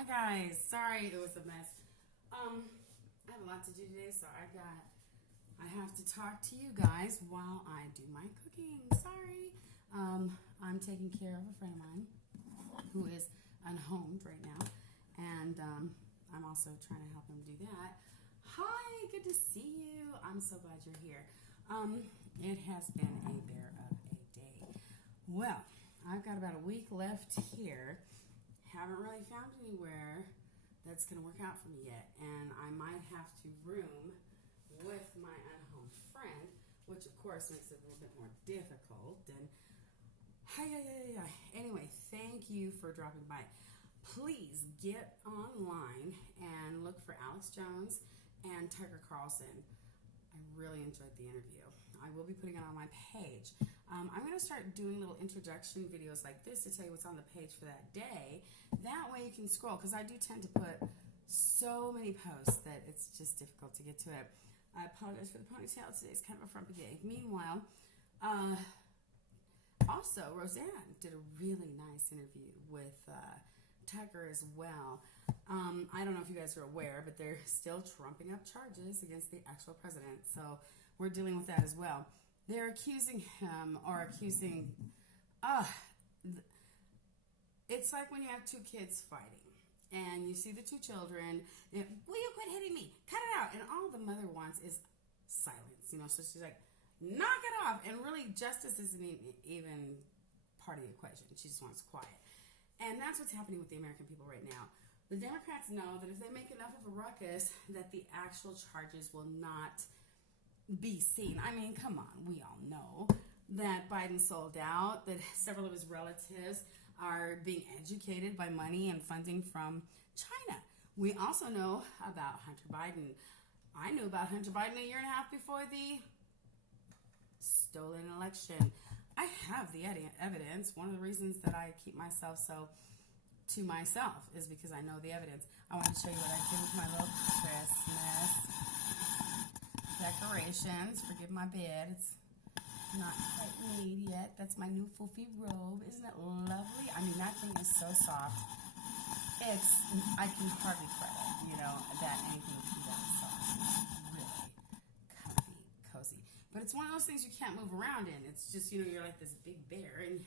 Hi guys, sorry it was a mess. I have a lot to do today, so I have to talk to you guys while I do my cooking. Sorry. I'm taking care of a friend of mine who is unhomed right now, and I'm also trying to help him do that. Hi, good to see you. I'm so glad you're here. It has been a bear of a day. Well, I've got about a week left here. Haven't really found anywhere that's going to work out for me yet, and I might have to room with my unhomed friend, which of course makes it a little bit more difficult. And anyway, thank you for dropping by. Please get online and look for Alex Jones and Tucker Carlson. I really enjoyed the interview. I will be putting it on my page. I'm going to start doing little introduction videos like this to tell you what's on the page for that day. That way you can scroll, because I do tend to put so many posts that it's just difficult to get to it. I apologize for the ponytail. Today's kind of a frumpy day. Meanwhile, also Roseanne did a really nice interview with Tucker as well. I don't know if you guys are aware, but they're still trumping up charges against the actual president. So we're dealing with that as well. They're accusing him, it's like when you have two kids fighting and you see the two children, will you quit hitting me? Cut it out. And all the mother wants is silence, so she's like, knock it off. And really, justice isn't even part of the equation. She just wants quiet. And that's what's happening with the American people right now. The Democrats know that if they make enough of a ruckus, that the actual charges will not be seen. I mean, come on, we all know that Biden sold out, that several of his relatives are being educated by money and funding from China. We also know about Hunter Biden. I knew about Hunter Biden a year and a half before the stolen election. I have the evidence. One of the reasons that I keep myself so to myself is because I know the evidence. I want to show you what I did with my little Christmas decorations. Forgive my bed. It's not quite made yet. That's my new Foofy robe. Isn't it lovely? I mean, that thing is so soft. I can hardly credit, that anything can be that soft. It's really comfy, cozy. But it's one of those things you can't move around in. It's just, you're like this big bear, and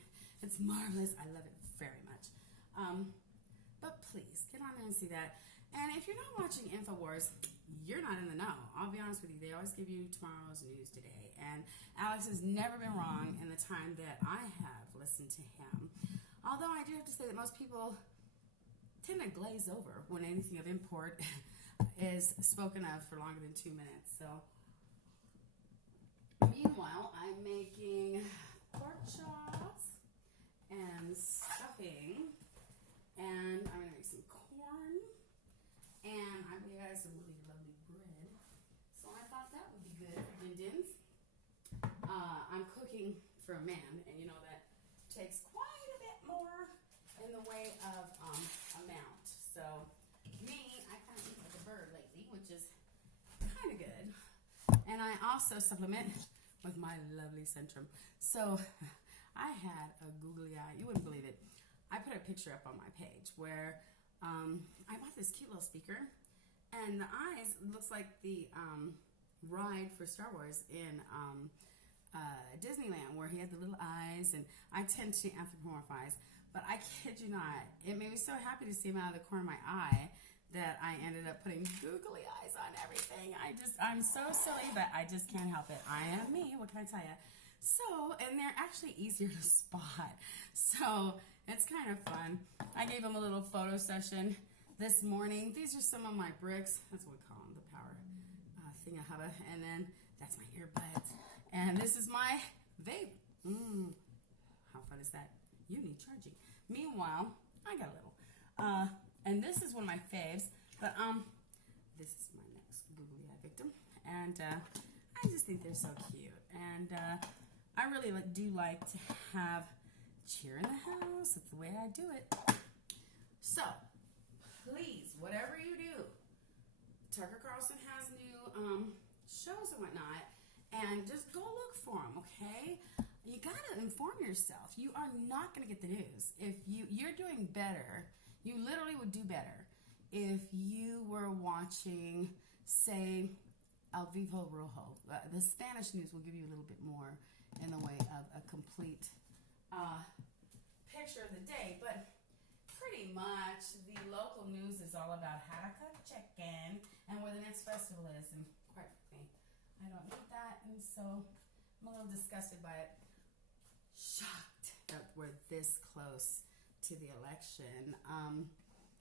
it's marvelous. I love it very much. But please, get on there and see that. And if you're not watching InfoWars, you're not in the know. I'll be honest with you. They always give you tomorrow's news today. And Alex has never been wrong in the time that I have listened to him. Although I do have to say that most people tend to glaze over when anything of import is spoken of for longer than 2 minutes. So, meanwhile, I'm making pork chops and stuffing. And I'm going to make some corn. And I made some really lovely bread. So I thought that would be good for din-dins. I'm cooking for a man, and that takes quite a bit more in the way of amount. So me, I kind of eat like a bird lately, which is kind of good. And I also supplement with my lovely Centrum. So I had a googly eye. You wouldn't believe it. I put a picture up on my page where I bought this cute little speaker, and the eyes looks like the ride for Star Wars in Disneyland, where he had the little eyes, and I tend to anthropomorphize, but I kid you not, it made me so happy to see him out of the corner of my eye that I ended up putting googly eyes on everything. I'm so silly, but I just can't help it. I am me, what can I tell you? So, and they're actually easier to spot. So, it's kind of fun. I gave him a little photo session this morning. These are some of my bricks. That's what we call them, the power thingahubba. And then that's my earbuds. And this is my vape. How fun is that? You need charging. Meanwhile, I got a little. And this is one of my faves. But this is my next googly eye victim. And I just think they're so cute. And I really do like to have cheer in the house. That's the way I do it. So, please, whatever you do, Tucker Carlson has new shows and whatnot, and just go look for them, okay? You gotta inform yourself. You are not gonna get the news. If you're doing better You literally would do better if you were watching, say, El Vivo Rojo. The Spanish news will give you a little bit more in the way of a complete picture of the day, but pretty much the local news is all about how to cook chicken and where the next festival is. And quite frankly, I don't need that, and so I'm a little disgusted by it. Shocked that we're this close to the election.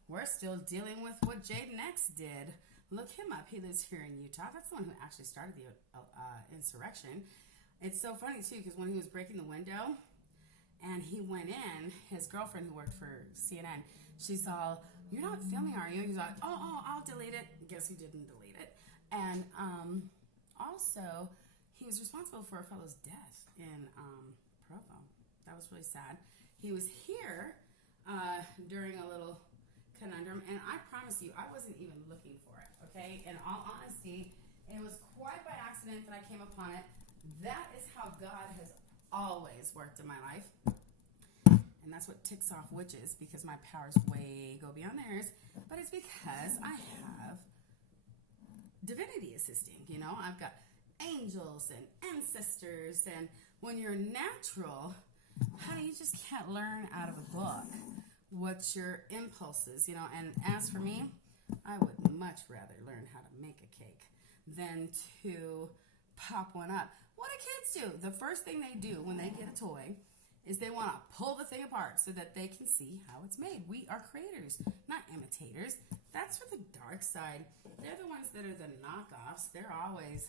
We're still dealing with what Jaden X did. Look him up. He lives here in Utah. That's the one who actually started the insurrection. It's so funny, too, because when he was breaking the window and he went in, his girlfriend who worked for CNN, she's all, "You're not filming, are you?" He's like, oh, I'll delete it. Guess who didn't delete it? And also, he was responsible for a fellow's death in Provo. That was really sad. He was here during a little conundrum, and I promise you, I wasn't even looking for it, okay? In all honesty, it was quite by accident that I came upon it. That is how God has always worked in my life. And that's what ticks off witches, because my powers way go beyond theirs. But it's because I have divinity assisting, you know? I've got angels and ancestors, and when you're natural, honey, you just can't learn out of a book what's your impulses, you know? And as for me, I would much rather learn how to make a cake than to pop one up. What do kids do? The first thing they do when they get a toy is they want to pull the thing apart so that they can see how it's made. We are creators, not imitators. That's for the dark side. They're the ones that are the knockoffs. They're always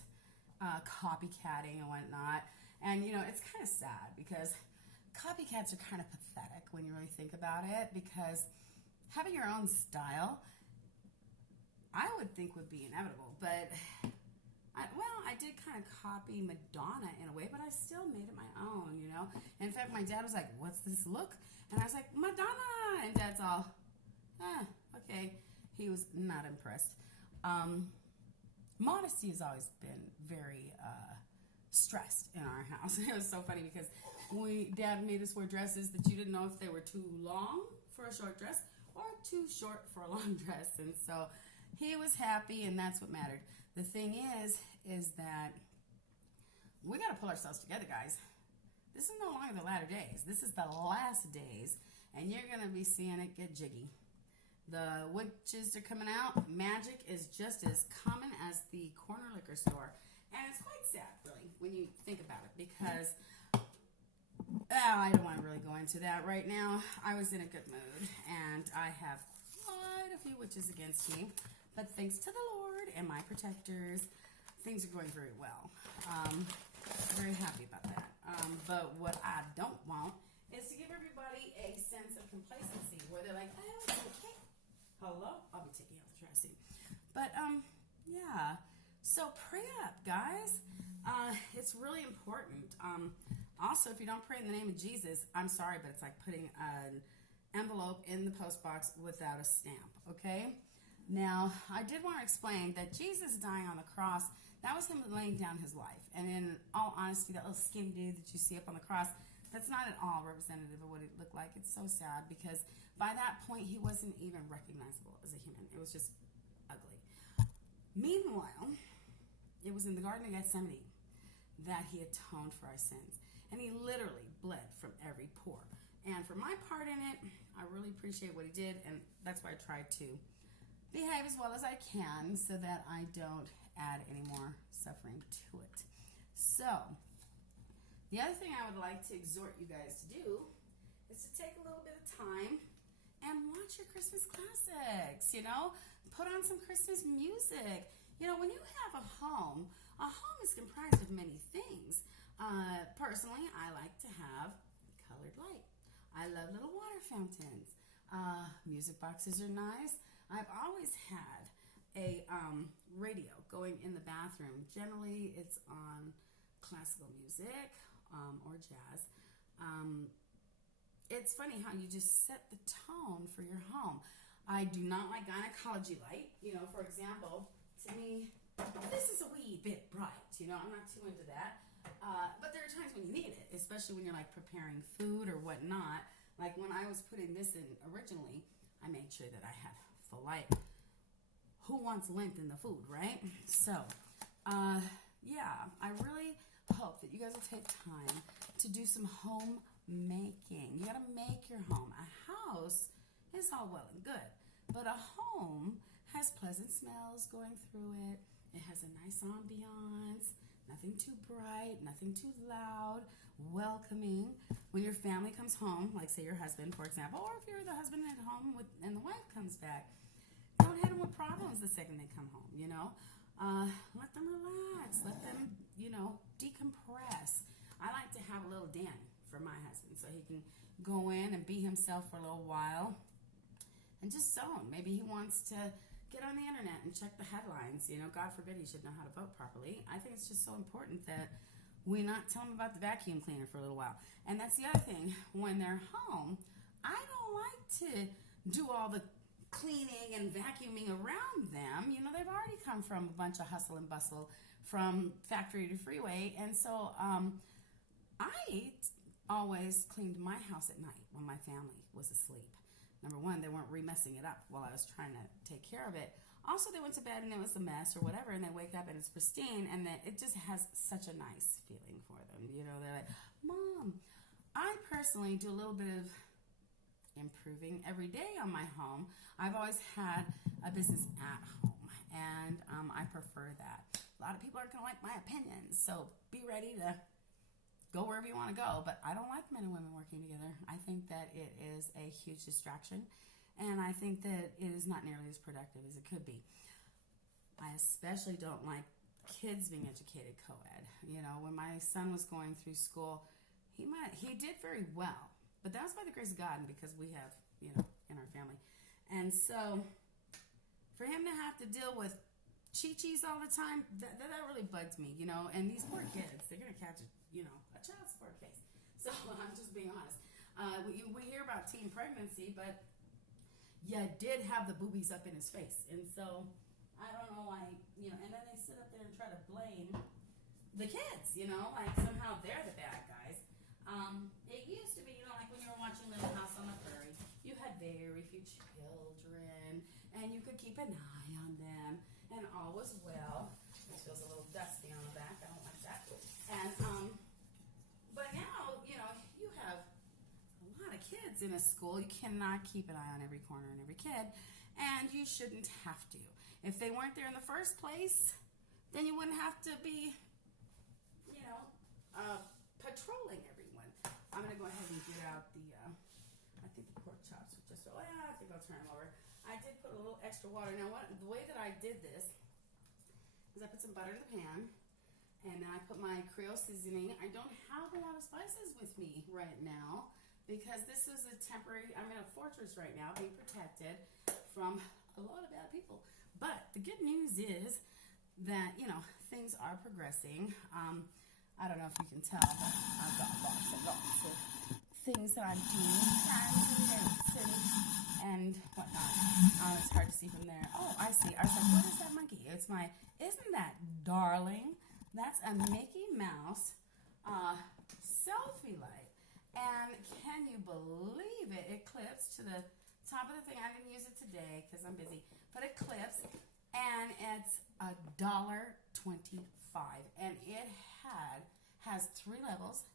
copycatting and whatnot. And, you know, it's kind of sad because copycats are kind of pathetic when you really think about it, because having your own style, I would think would be inevitable. But, I did kind of copy Madonna in a way, but I still made it my own, you know. And in fact, my dad was like, "What's this look?" And I was like, "Madonna!" And Dad's all, okay. He was not impressed. Modesty has always been very stressed in our house. It was so funny because Dad made us wear dresses that you didn't know if they were too long for a short dress or too short for a long dress. And so he was happy, and that's what mattered. The thing is that we got to pull ourselves together, guys. This is no longer the latter days. This is the last days, and you're going to be seeing it get jiggy. The witches are coming out. Magic is just as common as the corner liquor store. And it's quite sad, really, when you think about it, because I don't want to really go into that right now. I was in a good mood, and I have quite a few witches against me. But thanks to the Lord and my protectors, things are going very well. Very happy about that. But what I don't want is to give everybody a sense of complacency where they're like, "Oh, okay. Hello? I'll be taking out the trash soon." But, yeah. So pray up, guys. It's really important. Also, if you don't pray in the name of Jesus, I'm sorry, but it's like putting an envelope in the post box without a stamp, okay? Now, I did want to explain that Jesus dying on the cross, that was him laying down his life. And in all honesty, that little skinny dude that you see up on the cross, that's not at all representative of what it looked like. It's so sad because by that point, he wasn't even recognizable as a human. It was just ugly. Meanwhile, it was in the Garden of Gethsemane that he atoned for our sins. And he literally bled from every pore. And for my part in it, I really appreciate what he did. And that's why I tried to behave as well as I can so that I don't add any more suffering to it. So, the other thing I would like to exhort you guys to do is to take a little bit of time and watch your Christmas classics, you know? Put on some Christmas music. You know, when you have a home is comprised of many things. Personally, I like to have colored light. I love little water fountains. Music boxes are nice. I've always had a radio going in the bathroom. Generally, it's on classical music or jazz. It's funny how you just set the tone for your home. I do not like gynecology light. You know, for example, to me, this is a wee bit bright. You know, I'm not too into that. But there are times when you need it, especially when you're like preparing food or whatnot. Like when I was putting this in originally, I made sure that I had full light. Who wants length in the food, right? So, yeah, I really hope that you guys will take time to do some home making. You gotta make your home. A house is all well and good, but a home has pleasant smells going through it. It has a nice ambiance, nothing too bright, nothing too loud, welcoming. When your family comes home, like say your husband, for example, or if you're the husband at home and the wife comes back, don't hit them with problems the second they come home, you know. Let them relax. Let them, decompress. I like to have a little den for my husband so he can go in and be himself for a little while and just zone. Maybe he wants to get on the internet and check the headlines. God forbid he should know how to vote properly. I think it's just so important that we not tell him about the vacuum cleaner for a little while. And that's the other thing. When they're home, I don't like to do all the cleaning and vacuuming around them. They've already come from a bunch of hustle and bustle from factory to freeway. And so I always cleaned my house at night when my family was asleep. Number one, they weren't remessing it up while I was trying to take care of it. Also, they went to bed and it was a mess or whatever, and they wake up and it's pristine, and that it just has such a nice feeling for them. They're like, Mom, I personally do a little bit of improving every day on my home. I've always had a business at home, and I prefer that. A lot of people aren't going to like my opinions, so be ready to go wherever you want to go. But I don't like men and women working together. I think that it is a huge distraction, and I think that it is not nearly as productive as it could be. I especially don't like kids being educated co-ed. When my son was going through school, he did very well. But that was by the grace of God and because we have, in our family. And so for him to have to deal with chi-chis all the time, that really bugs me, And these poor kids, they're going to catch, a child support case. So I'm just being honest. We hear about teen pregnancy, but you did have the boobies up in his face. And so I don't know why, and then they sit up there and try to blame the kids, like somehow they're the bad guys. It used to be, like when you were watching Little House on the Prairie, you had very few children, and you could keep an eye on them, and all was well. It feels a little dusty on the back. I don't like that. And but now, you have a lot of kids in a school. You cannot keep an eye on every corner and every kid, and you shouldn't have to. If they weren't there in the first place, then you wouldn't have to be, patrolling everyone. I'm going to go ahead and get out I think the pork chops are just, I think I'll turn them over. I did put a little extra water. Now, the way that I did this is I put some butter in the pan, and then I put my Creole seasoning. I don't have a lot of spices with me right now because this is a temporary, I'm in a fortress right now being protected from a lot of bad people. But the good news is that, things are progressing. I don't know if you can tell, but I've got lots of things that I'm doing, and whatnot. It's hard to see from there. Oh, I see. I was like, what is that monkey? Isn't that darling? That's a Mickey Mouse selfie light. And can you believe it? It clips to the top of the thing. I didn't use it today because I'm busy, but it clips, and it's $1.25, and it has 3 levels.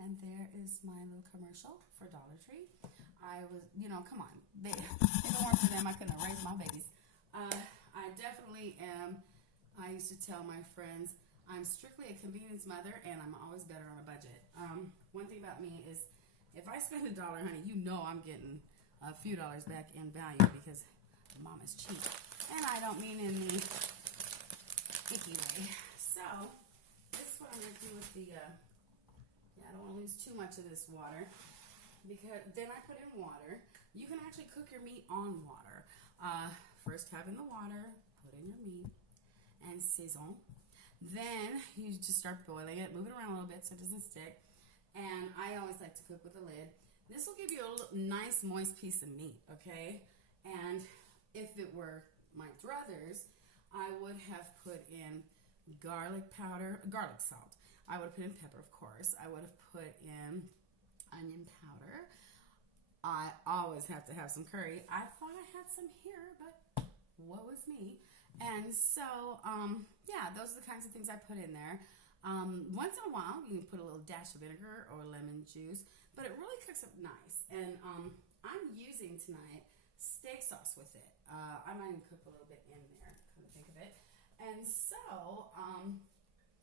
And there is my little commercial for Dollar Tree. I was, come on. If it weren't for them, I couldn't have raised my babies. I definitely am. I used to tell my friends, I'm strictly a convenience mother, and I'm always better on a budget. One thing about me is, if I spend $1, honey, I'm getting a few dollars back in value because mom is cheap. And I don't mean in the icky way. So, this is what I'm going to do with the, I don't want to lose too much of this water, because then I put in water. You can actually cook your meat on water. First have in the water, put in your meat, and saison. Then you just start boiling it, move it around a little bit so it doesn't stick. And I always like to cook with a lid. This will give you a nice moist piece of meat, okay? And if it were my druthers, I would have put in garlic powder, garlic salt. I would have put in pepper, of course. I would have put in onion powder. I always have to have some curry. I thought I had some here, but what was me? And so, yeah, those are the kinds of things I put in there. Once in a while, you can put a little dash of vinegar or lemon juice, but it really cooks up nice. And I'm using tonight steak sauce with it. I might even cook a little bit in there, come to think of it. And so,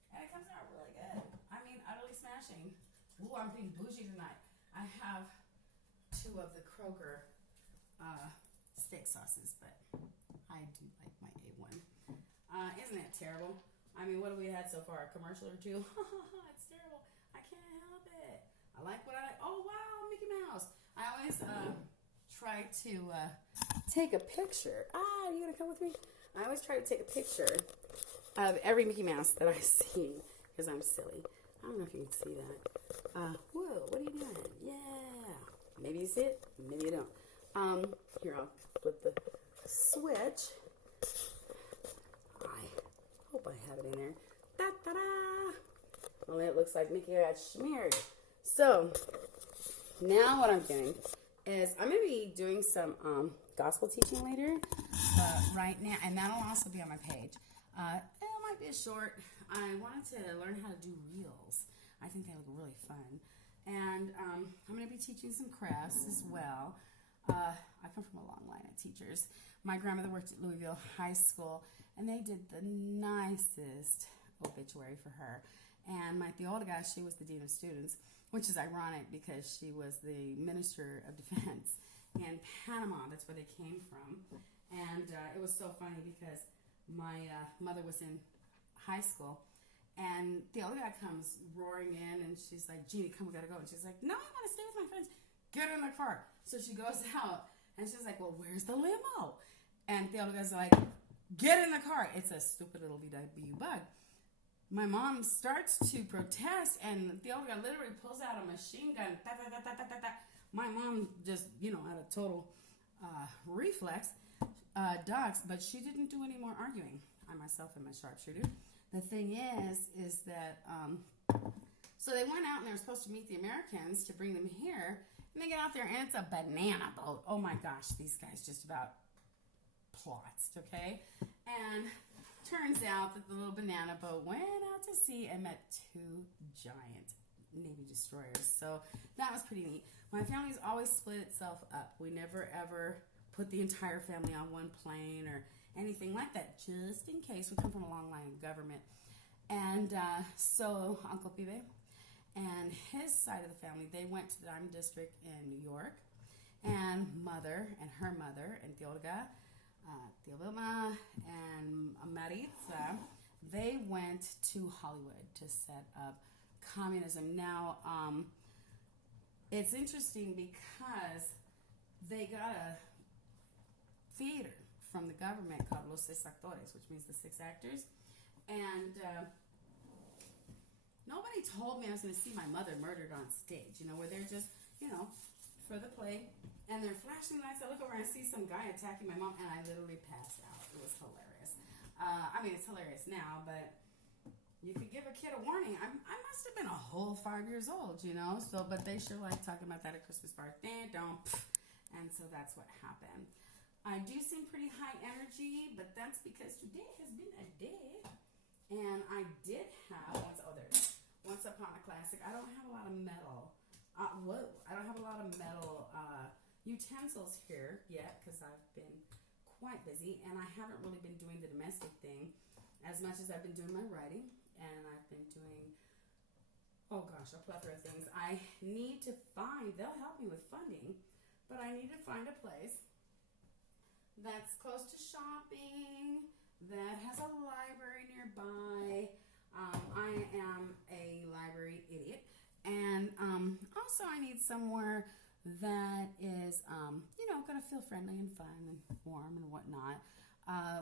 and it comes out really good. I mean, utterly smashing. Ooh, I'm being bougie tonight. I have 2 of the Kroger steak sauces, but I do like my A1. Isn't that terrible? I mean, what have we had so far? A commercial or 2? It's terrible. I can't help it. I like what I like. Oh, wow, Mickey Mouse. I always try to take a picture. You gonna come with me? I always try to take a picture of every Mickey Mouse that I see because I'm silly. I don't know if you can see that. Whoa, what are you doing? Yeah. Maybe you see it, maybe you don't. Here, I'll flip the switch. I hope I have it in there. Da-da-da! Well, it looks like Mickey got smeared. So, now what I'm doing is I'm going to be doing some gospel teaching later right now, and that'll also be on my page. It might be a short. I wanted to learn how to do reels. I think they look really fun. And I'm going to be teaching some crafts as well. I come from a long line of teachers. My grandmother worked at Louisville High School, and they did the nicest obituary for her. And my Theologa, she was the dean of students, which is ironic because she was the minister of defense in Panama. That's where they came from. And it was so funny because my mother was in high school, and the other guy comes roaring in, and she's like, Jeannie, come, we gotta go. And she's like, no, I want to stay with my friends. Get in the car. So she goes out, and she's like, well, where's the limo? And the other guy's like, get in the car. It's a stupid little VW bug. My mom starts to protest, and the other guy literally pulls out a machine gun. Da, da, da, da, da, da. My mom just, out of total reflex, ducks, but she didn't do any more arguing. I myself am a sharpshooter. The thing is that, so they went out and they were supposed to meet the Americans to bring them here, and they get out there and it's a banana boat. Oh my gosh, these guys just about plotzed, okay? And turns out that the little banana boat went out to sea and met 2 giant Navy destroyers. So that was pretty neat. My family's always split itself up. We never ever put the entire family on one plane or anything like that, just in case. We come from a long line of government. And so Uncle Pibe and his side of the family, they went to the Diamond District in New York. And mother and her mother and Theologa, Tia Vilma and Maritza, they went to Hollywood to set up communism. Now, it's interesting because they got a theater from the government called Los Seis Actores, which means the 6 actors. And nobody told me I was going to see my mother murdered on stage, where they're just, for the play. And they're flashing lights. I look over and I see some guy attacking my mom, and I literally passed out. It was hilarious. It's hilarious now, but you could give a kid a warning. I must have been a whole 5 years old, So, but they sure like talking about that at Christmas party. And so that's what happened. I do seem pretty high energy, but that's because today has been a day. And I did have, Once Upon a Classic. I don't have a lot of metal. I don't have a lot of metal utensils here yet because I've been quite busy. And I haven't really been doing the domestic thing as much as I've been doing my writing. And I've been doing, a plethora of things. I need to find, they'll help me with funding, but I need to find a place that's close to shopping, that has a library nearby. I am a library idiot. And also I need somewhere that is, going to feel friendly and fun and warm and whatnot.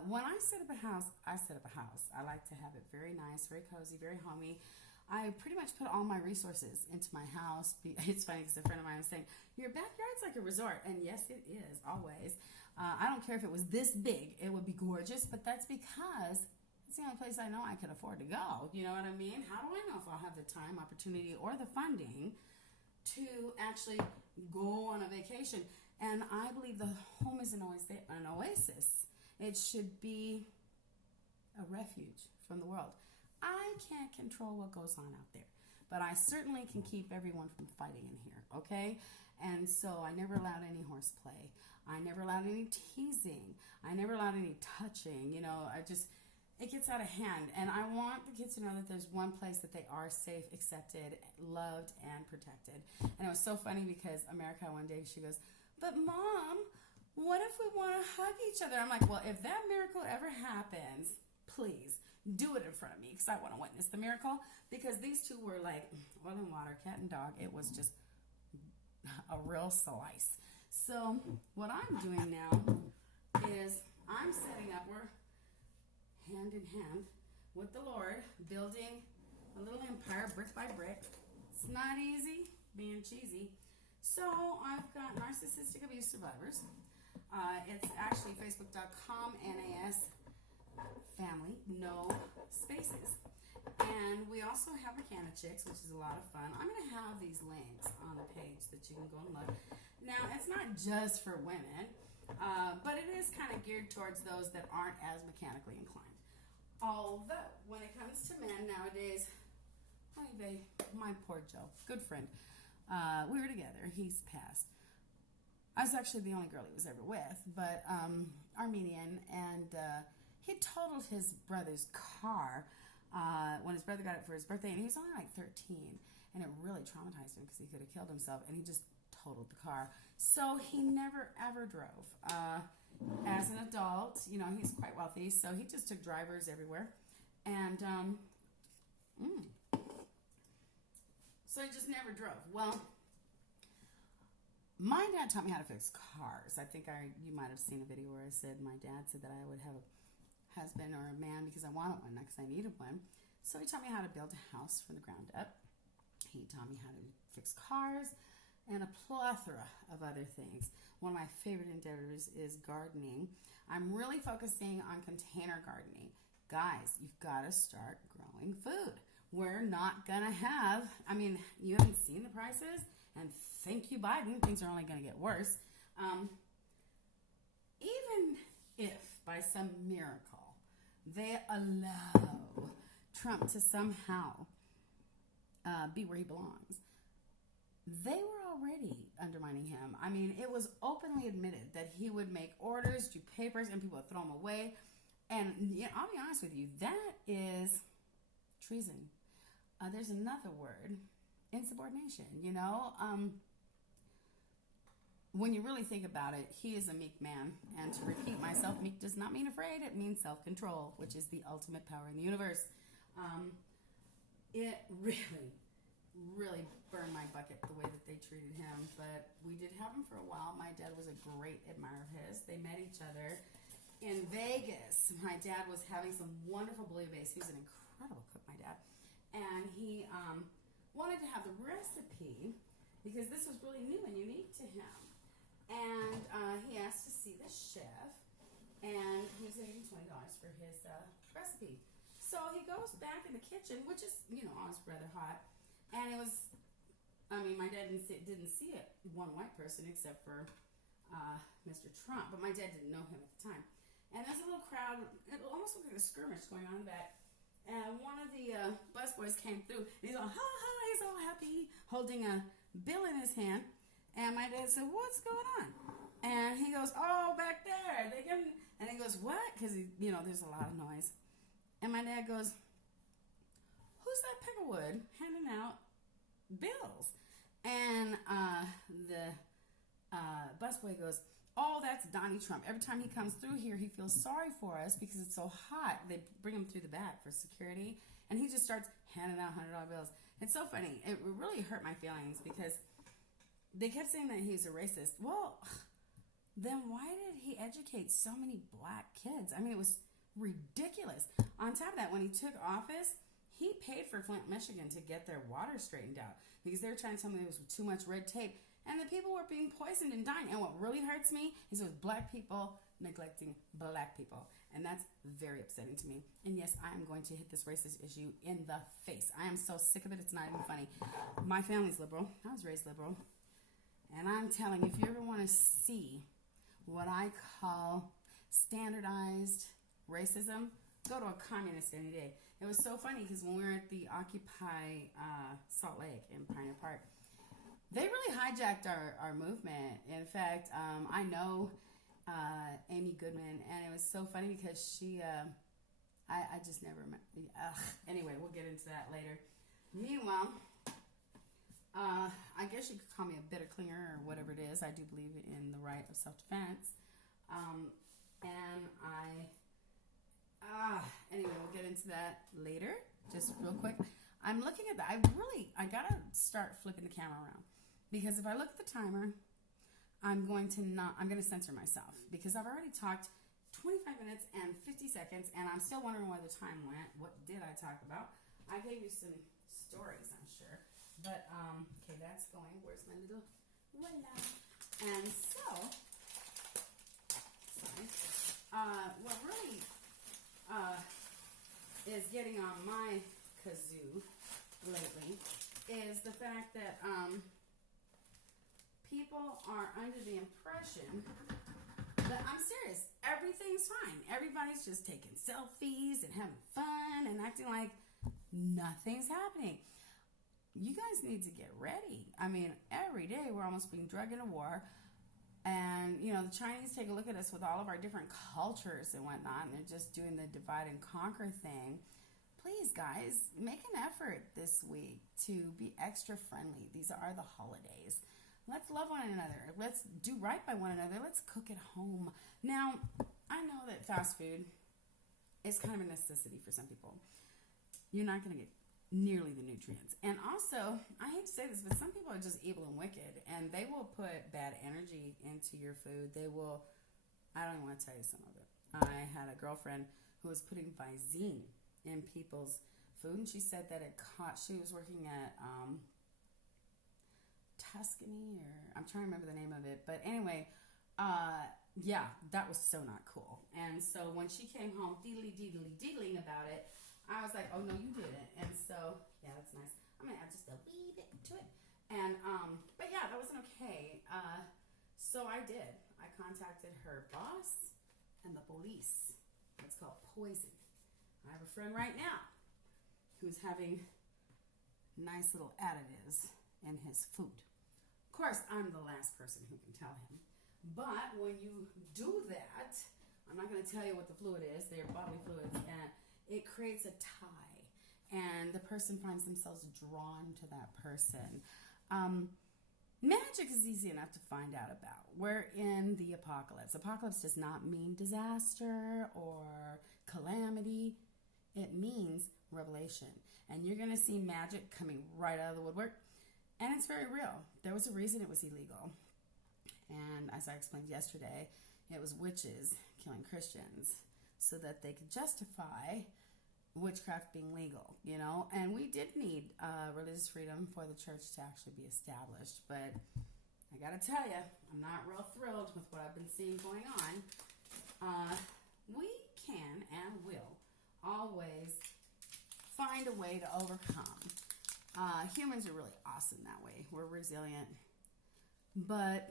When I set up a house, I like to have it very nice, very cozy, very homey. I pretty much put all my resources into my house. It's funny because a friend of mine was saying, your backyard's like a resort. And yes, it is, always. I don't care if it was this big. It would be gorgeous. But that's because it's the only place I know I could afford to go. You know what I mean? How do I know if I'll have the time, opportunity, or the funding to actually go on a vacation. And I believe the home is an oasis. It should be a refuge from the world. I can't control what goes on out there, but I certainly can keep everyone from fighting in here, okay? And so I never allowed any horseplay. I never allowed any teasing. I never allowed any touching. It gets out of hand. And I want the kids to know that there's one place that they are safe, accepted, loved, and protected. And it was so funny because America one day, she goes, "But Mom, what if we want to hug each other?" I'm like, well, if that miracle ever happens, please do it in front of me because I want to witness the miracle. Because these two were like oil and water, cat and dog. It was just a real slice. So what I'm doing now is I'm setting up, we're hand in hand with the Lord, building a little empire brick by brick. It's not easy being cheesy. So I've got Narcissistic Abuse Survivors. It's actually facebook.com NAS family, no spaces. And we also have Mechanic Chicks, which is a lot of fun. I'm going to have these links on the page that you can go and look. Now, it's not just for women, but it is kind of geared towards those that aren't as mechanically inclined. Although, when it comes to men nowadays, my poor Joe, good friend, we were together. He's passed. I was actually the only girl he was ever with, but Armenian, and he totaled his brother's car when his brother got it for his birthday, and he was only like 13, and it really traumatized him because he could have killed himself, and he just totaled the car. So he never ever drove. As an adult, he's quite wealthy, so he just took drivers everywhere, and so he just never drove. Well, my dad taught me how to fix cars. I think you might have seen a video where I said my dad said that I would have a husband or a man because I wanted one, not because I needed one. So he taught me how to build a house from the ground up. He taught me how to fix cars and a plethora of other things. One of my favorite endeavors is gardening. I'm really focusing on container gardening. Guys, you've got to start growing food. We're not going to have, you haven't seen the prices, and thank you, Biden, things are only going to get worse. Even if by some miracle they allow Trump to somehow be where he belongs, they were already undermining him. It was openly admitted that he would make orders, do papers, and people would throw them away. And I'll be honest with you, that is treason. There's another word, insubordination, when you really think about it, he is a meek man. And to repeat myself, meek does not mean afraid. It means self-control, which is the ultimate power in the universe. It really burned my bucket the way that they treated him. But we did have him for a while. My dad was a great admirer of his. They met each other in Vegas. My dad was having some wonderful bouillabaisse. He was an incredible cook, my dad. And he wanted to have the recipe because this was really new and unique to him. And he asked to see the chef, and he was going to give him $20 for his recipe. So he goes back in the kitchen, which is, always rather hot. And it was, my dad didn't see it, one white person except for Mr. Trump, but my dad didn't know him at the time. And there's a little crowd, it almost looked like a skirmish going on in the back. And one of the busboys came through, and he's all, ha, he's all happy, holding a bill in his hand. And my dad said, "What's going on?" And he goes, "Oh, back there." And he goes, "What?" Because, there's a lot of noise. And my dad goes, "Who's that Peckerwood handing out bills?" And the busboy goes, "Oh, that's Donnie Trump. Every time he comes through here, he feels sorry for us because it's so hot. They bring him through the back for security. And he just starts handing out $100 bills." It's so funny. It really hurt my feelings because they kept saying that he's a racist. Well, then why did he educate so many black kids? It was ridiculous. On top of that, when he took office, he paid for Flint, Michigan to get their water straightened out because they were trying to tell me there was too much red tape. And the people were being poisoned and dying. And what really hurts me is it was black people neglecting black people. And that's very upsetting to me. And yes, I am going to hit this racist issue in the face. I am so sick of it, it's not even funny. My family's liberal. I was raised liberal. And I'm telling you, if you ever want to see what I call standardized racism, go to a communist any day. It was so funny because when we were at the Occupy Salt Lake in Pioneer Park, they really hijacked our movement. In fact, I know Amy Goodman, and it was so funny because she, I just never met. Anyway, we'll get into that later. Meanwhile, I guess you could call me a bitter clinger or whatever it is. I do believe in the right of self-defense. And anyway, we'll get into that later. Just real quick. I'm looking at that. I gotta start flipping the camera around. Because if I look at the timer, I'm going to censor myself. Because I've already talked 25 minutes and 50 seconds, and I'm still wondering where the time went. What did I talk about? I gave you some stories, I'm sure. But, okay, that's going. Where's my little voila? And so, what really is getting on my kazoo lately is the fact that people are under the impression that I'm serious. Everything's fine. Everybody's just taking selfies and having fun and acting like nothing's happening. You guys need to get ready. I mean, every day we're almost being dragged into war. And, you know, the Chinese take a look at us with all of our different cultures and whatnot, and they're just doing the divide and conquer thing. Please, guys, make an effort this week to be extra friendly. These are the holidays. Let's love one another. Let's do right by one another. Let's cook at home. Now, I know that fast food is kind of a necessity for some people. You're not going to get nearly the nutrients. And also, I hate to say this, but some people are just evil and wicked, and they will put bad energy into your food. They will, I don't even want to tell you some of it. I had a girlfriend who was putting Visine in people's food, and she said that she was working at Tuscany, or I'm trying to remember the name of it, but anyway, yeah, that was so not cool. And so when she came home deedling about it, I was like, oh no, you didn't. And so, yeah, that's nice. I'm gonna add just a wee bit to it. And but yeah, that wasn't okay. So I did. I contacted her boss and the police. It's called poison. I have a friend right now who's having nice little additives in his food. Of course, I'm the last person who can tell him. But when you do that, I'm not going to tell you what the fluid is. They're bodily fluids, and it creates a tie, and the person finds themselves drawn to that person. Magic is easy enough to find out about. We're in the apocalypse. Apocalypse does not mean disaster or calamity. It means revelation. And you're going to see magic coming right out of the woodwork. And it's very real. There was a reason it was illegal. And as I explained yesterday, it was witches killing Christians so that they could justify witchcraft being legal, you know. And we did need religious freedom for the church to actually be established. But I got to tell you, I'm not real thrilled with what I've been seeing going on. We can and will always find a way to overcome. Humans are really awesome that way. We're resilient. But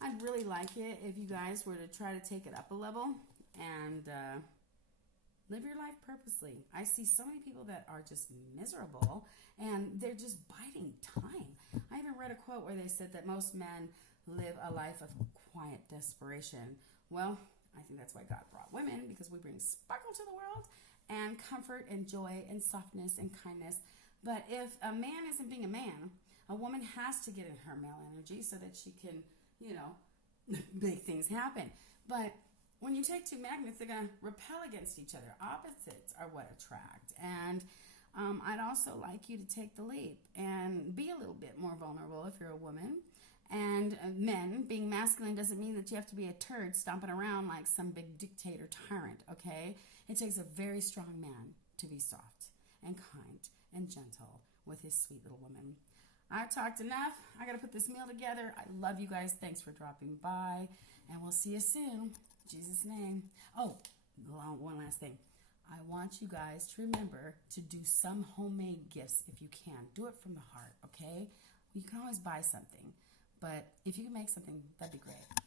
I'd really like it if you guys were to try to take it up a level and live your life purposely. I see so many people that are just miserable and they're just biding time. I even read a quote where they said that most men live a life of quiet desperation. Well, I think that's why God brought women, because we bring sparkle to the world and comfort and joy and softness and kindness. But if a man isn't being a man, a woman has to get in her male energy so that she can, you know, make things happen. But when you take two magnets, they're going to repel against each other. Opposites are what attract. And I'd also like you to take the leap and be a little bit more vulnerable if you're a woman. And men, being masculine doesn't mean that you have to be a turd stomping around like some big dictator tyrant, okay? It takes a very strong man to be soft and kind and gentle with his sweet little woman. I've talked enough. I got to put this meal together. I love you guys. Thanks for dropping by. And we'll see you soon. In Jesus' name. Oh, one last thing. I want you guys to remember to do some homemade gifts if you can. Do it from the heart, okay? You can always buy something. But if you can make something, that'd be great.